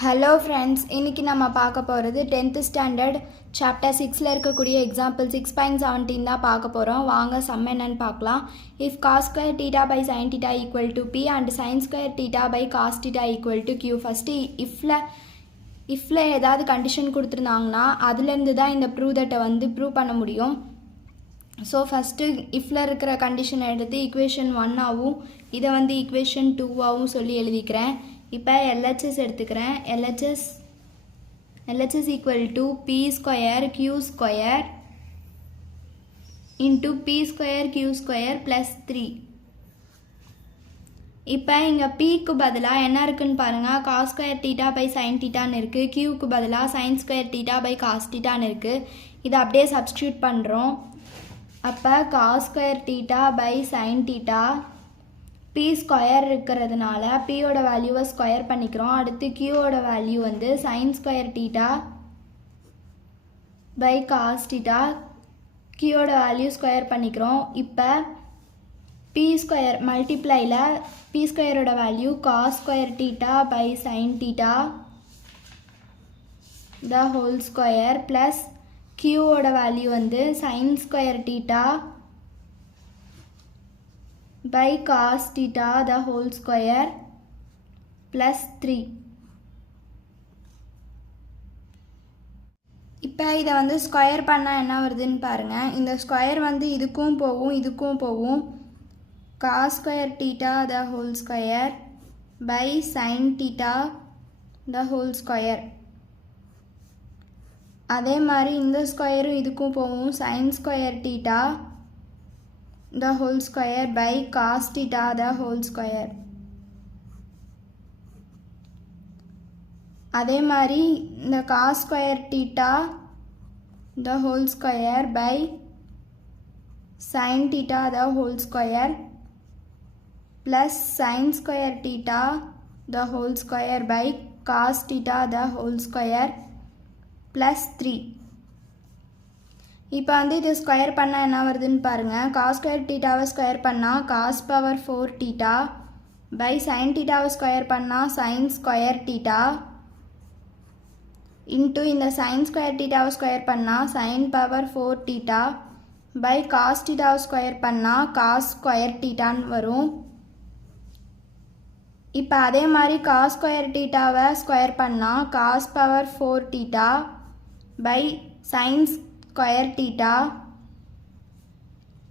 Hello friends, இன்றைக்கி நம்ம பார்க்க போகிறது 10th ஸ்டாண்டர்ட் சாப்டர் 6ல் இருக்கக்கூடிய எக்ஸாம்பிள் 6.17 தான் பார்க்க போகிறோம். வாங்க சம் என்னன்னு பார்க்கலாம். If cos square theta by sine theta equal to P and sine square theta by cos theta equal to Q. First இஃப்பில் ஏதாவது கண்டிஷன் கொடுத்துருந்தாங்கன்னா அதுலேருந்து தான் இந்த ப்ரூவ் தட்டை ப்ரூவ் பண்ண முடியும். ஸோ ஃபஸ்ட்டு இஃப்பில் இருக்கிற கண்டிஷனை எடுத்து ஈக்குவேஷன் 1ஆகவும் இதை ஈக்குவேஷன் 2ஆகவும் சொல்லி எழுதிக்கிறேன். இப்போ LHS எடுத்துக்கிறேன். LHS equal to P square Q square into P square Q square plus 3. இப்போ இங்கே பிக்கு பதிலாக என்ன இருக்குன்னு பாருங்கள். Cos square theta by sine டீட்டான்னு இருக்குது. கியூக்கு பதிலாக sine square theta by cos டீட்டான்னு இருக்குது. இதை அப்படியே சப்ஸ்டியூட் பண்ணுறோம். அப்போ cos square theta by sine theta P square இருக்கிறதுனால பியோட வேல்யூவை ஸ்கொயர் பண்ணிக்கிறோம். அடுத்து கியூவோட value sine square theta by cos theta, கியூவோட வேல்யூ ஸ்கொயர் பண்ணிக்கிறோம். இப்போ பி ஸ்கொயர் மல்டிப்ளையில் பி ஸ்கொயரோட value cos square theta by sine theta the whole square plus கியூவோட value sine square theta by cos theta the whole square plus 3. இப்போ இதை square பண்ணால் என்ன வருதுன்னு பாருங்கள். இந்த ஸ்கொயர் இதுக்கும் போகும் இதுக்கும் போகும். cos square theta the whole square by sin theta the whole square. அதே மாதிரி இந்த ஸ்கொயரும் இதுக்கும் போகும். sin square theta the whole square by cos theta the whole square. அதே மாதிரி இந்த cos square theta the whole square by sin theta the whole square plus sin square theta the whole square by cos theta the whole square plus 3. இப்போ இது square பண்ணால் என்ன வருதுன்னு பாருங்கள். Cos square டீட்டாவை ஸ்கொயர் பண்ணால் cos power 4 theta by sine டீட்டாவை square பண்ணால் சைன் ஸ்கொயர் டீட்டா இன்ட்டு இந்த சைன் ஸ்கொயர் டீட்டாவை ஸ்கொயர் பண்ணால் sine power 4 theta by cos டீட்டாவை ஸ்கொயர் பண்ணால் காஸ் ஸ்கொயர் டீட்டான்னு வரும். இப்போ அதே மாதிரி காஸ் ஸ்கொயர் டீட்டாவை ஸ்கொயர் பண்ணால் cos power 4 theta by sine square theta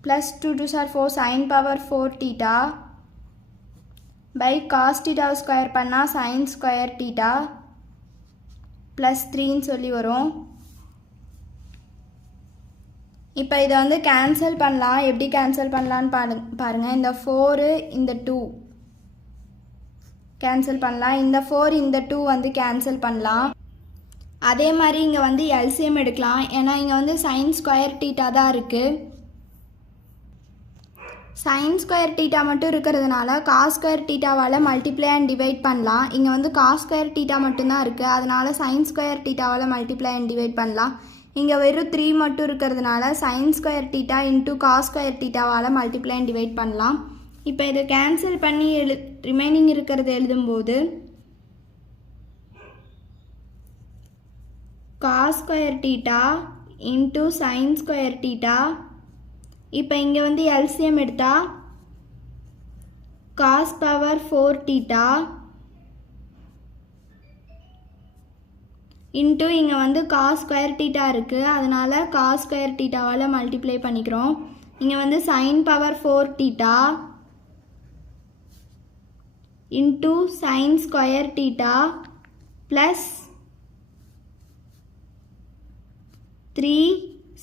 plus 2 2s are 4 sin power 4 theta by cos டீட்டாவை ஸ்கொயர் பண்ணால் சைன் ஸ்கொயர் டீட்டா ப்ளஸ் 3ன்னு சொல்லி வரும். இப்போ இதை கேன்சல் பண்ணலாம். எப்படி கேன்சல் பண்ணலான்னு பாருங்கள். இந்த 4 இந்த 2 கேன்சல் பண்ணலாம். இந்த 4 இந்த 2 கேன்சல் பண்ணலாம். அதே மாதிரி இங்கே எல்சிஎம் எடுக்கலாம். ஏன்னா இங்கே சைன் ஸ்கொயர் டீட்டா தான் இருக்குது. சைன் ஸ்கொயர் டீட்டா மட்டும் இருக்கிறதுனால காஸ் ஸ்கொயர் டீட்டாவால் மல்டிப்ளை அண்ட் டிவைட் பண்ணலாம். இங்கே காஸ் ஸ்கொயர் டீட்டா மட்டும்தான் இருக்குது. அதனால் சைன் ஸ்கொயர் டீட்டாவால் மல்டிப்ளை அண்ட் டிவைட் பண்ணலாம். இங்கே வெறும் 3 மட்டும் இருக்கிறதுனால sine square theta into cos square டீட்டாவால் மல்டிப்ளை அண்ட் டிவைட் பண்ணலாம். இப்போ இதை கேன்சல் பண்ணி ரிமைனிங் இருக்கிறது எழுதும்போது cos square theta into sine square theta. இப்போ இங்கே எல்சிஎம் எடுத்தால் காஸ் பவர் 4 டீட்டா இன்ட்டு இங்கே காஸ் ஸ்கொயர் டீட்டா இருக்குது. அதனால் காஸ் ஸ்கொயர் டீட்டாவால் மல்டிப்ளை பண்ணிக்கிறோம். இங்கே sine power 4 theta into sine square theta plus 3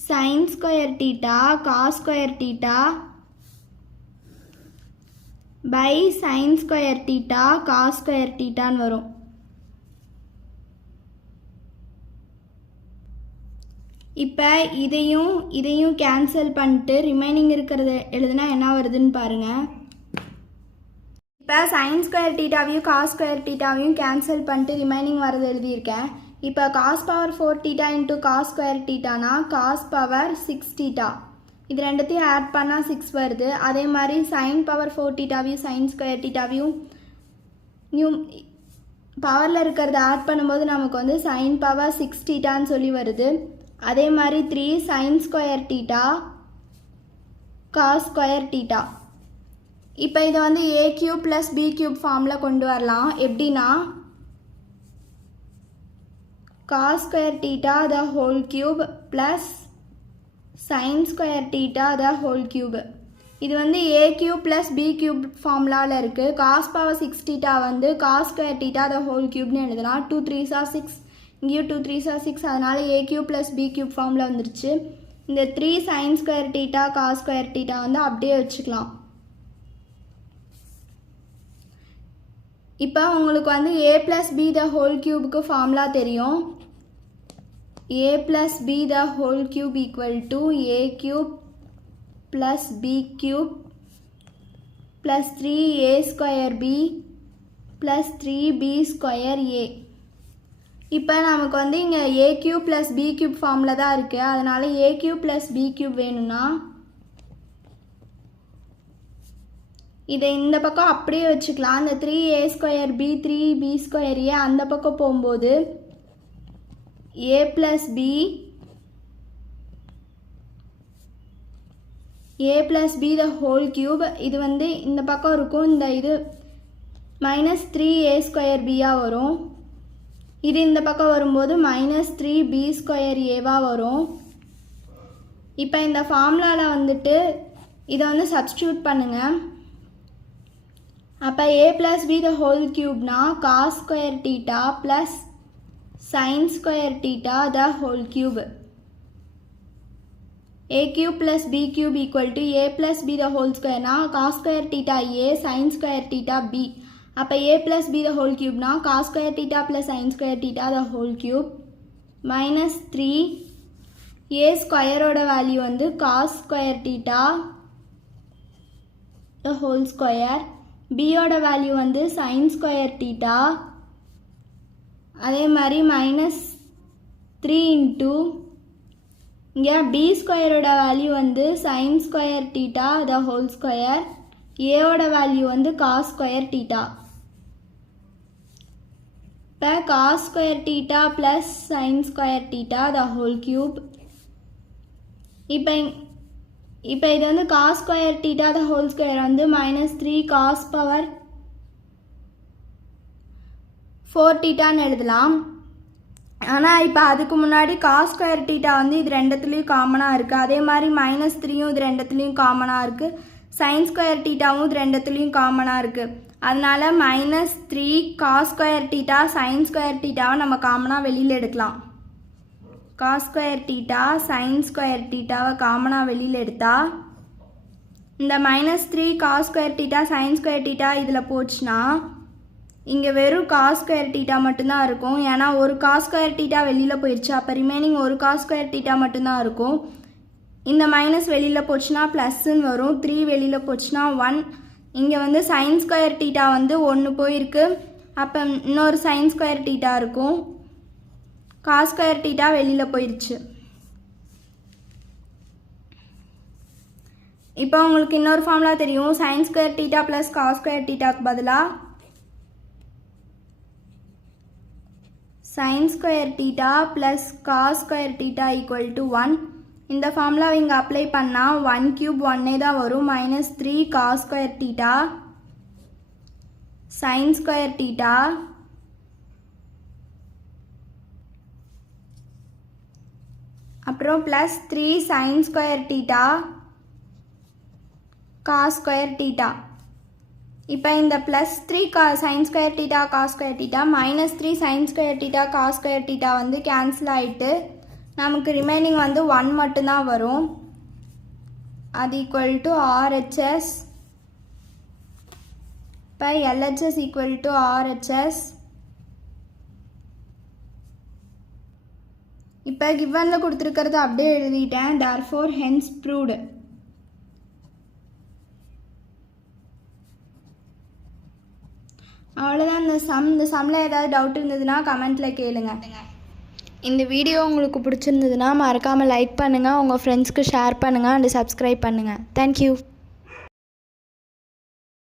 sin square theta cos square theta by sine square theta cos square டீட்டான்னு வரும். இப்போ இதையும் கேன்சல் பண்ணிட்டு ரிமைனிங் இருக்கிறத எழுதுனா என்ன வருதுன்னு பாருங்கள். இப்போ சைன் ஸ்கொயர் டீட்டாவையும் காஸ் ஸ்கொயர் டீட்டாவையும் கேன்சல் பண்ணிட்டு ரிமைனிங் வரது எழுதியிருக்கேன். இப்போ cos power 4 theta into cos square டீட்டானா காஸ் பவர் 6 டீட்டா, இது ரெண்டுத்தையும் ஆட் பண்ணால் 6 வருது. அதே மாதிரி சைன் பவர் 4 டீட்டாவையும் சைன் ஸ்கொயர் டீட்டாவையும் பவரில் இருக்கிறத ஆட் பண்ணும்போது நமக்கு வந்து sin பவர் 6 தீட்டான்னு சொல்லி வருது. அதே மாதிரி 3 sin square theta cos square theta. இப்போ இதை வந்து a cube plus b cube ஃபார்மில் கொண்டு வரலாம். எப்படின்னா cos square theta the whole cube plus sine square theta the whole cube. இது வந்து a cube plus b cube ஃபார்முலாவில் இருக்குது. காஸ் பவர் 6 தீட்டா வந்து cos square theta the whole கியூப்னு எழுதலாம். 2 3s are 6, இங்கேயும் 2 3s are 6, அதனால் a cube plus b cube ஃபார்மில் வந்துருச்சு. இந்த 3 sine square theta cos square theta வந்து அப்படியே வச்சுக்கலாம். இப்போ உங்களுக்கு வந்து a plus b the whole கியூபுக்கு ஃபார்முலா தெரியும். a plus b the whole cube equal to a cube plus b cube plus 3a square b plus 3b square a. இப்போ நமக்கு வந்து இங்கே a cube plus b cube ஃபார்மில் தான் இருக்குது. அதனால் a cube plus b cube வேணும்னா இதை இந்த பக்கம் அப்படியே வச்சுக்கலாம். அந்த 3a square b 3b square a அந்த பக்கம் போகும்போது a plus b the whole cube, இது வந்து இந்த பக்கம் இருக்கும். இந்த இது மைனஸ் 3a ஸ்கொயர் பியாக வரும். இது இந்த பக்கம் வரும்போது மைனஸ் 3b ஸ்கொயர் ஏவாக வரும். இப்போ இந்த ஃபார்முலாவில் வந்துட்டு இதை வந்து சப்ஸ்டியூட் பண்ணுங்கள். அப்போ a plus b the whole கியூப்னா cos square theta plus sine square theta the whole cube. a cube plus b cube equal to a plus b the whole ஸ்கொயர்னா cos square theta a sine square theta b. அப்போ a plus b the whole கியூப்னா cos square theta plus sine square theta the whole cube minus 3 a ஸ்கொயரோட value வந்து cos square theta the whole square, பியோட value வந்து sine square theta, அதே மாதிரி minus 3 into இங்கே b ஸ்கொயரோட value வந்து sine square theta the whole square, ஏவோட வேல்யூ வந்து காஸ் ஸ்கொயர் தீட்டா. இப்போ cos square theta plus sine square theta the whole cube. இப்போ இது வந்து cos square theta the whole square வந்து மைனஸ் 3 காஸ் பவர் 4 தீட்டான்னு எழுதலாம். ஆனால் இப்போ அதுக்கு முன்னாடி காஸ் ஸ்கொயர் தீட்டா வந்து இது ரெண்டுத்துலேயும் காமனாக இருக்குது. அதே மாதிரி மைனஸ் 3யும் இது ரெண்டுத்துலேயும் காமனாக இருக்குது. சைன் ஸ்கொயர் தீட்டாவும் இது ரெண்டுத்துலேயும் காமனாக இருக்குது. அதனால் minus 3 cos square theta sine square தீட்டாவை நம்ம காமனாக வெளியில் எடுக்கலாம். Cos square theta sine square தீட்டாவை காமனாக வெளியில் எடுத்தால் இந்த minus 3 cos square theta sine square theta இதில் போச்சுன்னா இங்கே வெறும் காஸ் ஸ்கொயர் தீட்டா மட்டும்தான் இருக்கும். ஏன்னா ஒரு காஸ் ஸ்கொயர் தீட்டா வெளியில் போயிடுச்சு. அப்போ ரிமைனிங் ஒரு காஸ் ஸ்கொயர் தீட்டா மட்டும்தான் இருக்கும். இந்த மைனஸ் வெளியில் போச்சுன்னா ப்ளஸ்ன்னு வரும். 3 வெளியில் போச்சுன்னா 1. இங்கே வந்து சைன் ஸ்கொயர் தீட்டா வந்து 1 போயிருக்கு. அப்போ இன்னொரு சைன் ஸ்கொயர் தீட்டா இருக்கும். காஸ் ஸ்கொயர் தீட்டா வெளியில் போயிடுச்சு. இப்போ உங்களுக்கு இன்னொரு ஃபார்முலா தெரியும். Sine square theta plus cos square தீட்டாக்கு பதிலாக sin square theta plus cos square theta equal to 1. இந்த ஃபார்முலாவை இங்கே அப்ளை பண்ணால் 1 கியூப் 1 தான் வரும். Minus 3 cos square theta sine square theta அப்புறம் plus 3 sine square theta cos square theta. இப்போ இந்த plus 3 sine square theta cos square theta minus 3 sine square theta cos square theta வந்து கேன்சல் ஆகிட்டு நமக்கு remaining வந்து 1 மட்டும்தான் வரும். அது ஈக்குவல் டு RHS. இப்போ LHS ஈக்குவல் டு RHS. இப்போ கிவனில் கொடுத்துருக்கிறது அப்படியே எழுதிட்டேன். therefore hence proved. அவ்வளோதான் இந்த சம்மில் ஏதாவது டவுட் இருந்ததுன்னா கமெண்ட்டில் கேளுங்க. இந்த வீடியோ உங்களுக்கு பிடிச்சிருந்ததுன்னா மறக்காமல் லைக் பண்ணுங்கள், உங்கள் ஃப்ரெண்ட்ஸ்க்கு ஷேர் பண்ணுங்கள் அண்ட் சப்ஸ்கிரைப் பண்ணுங்கள். தேங்க்யூ.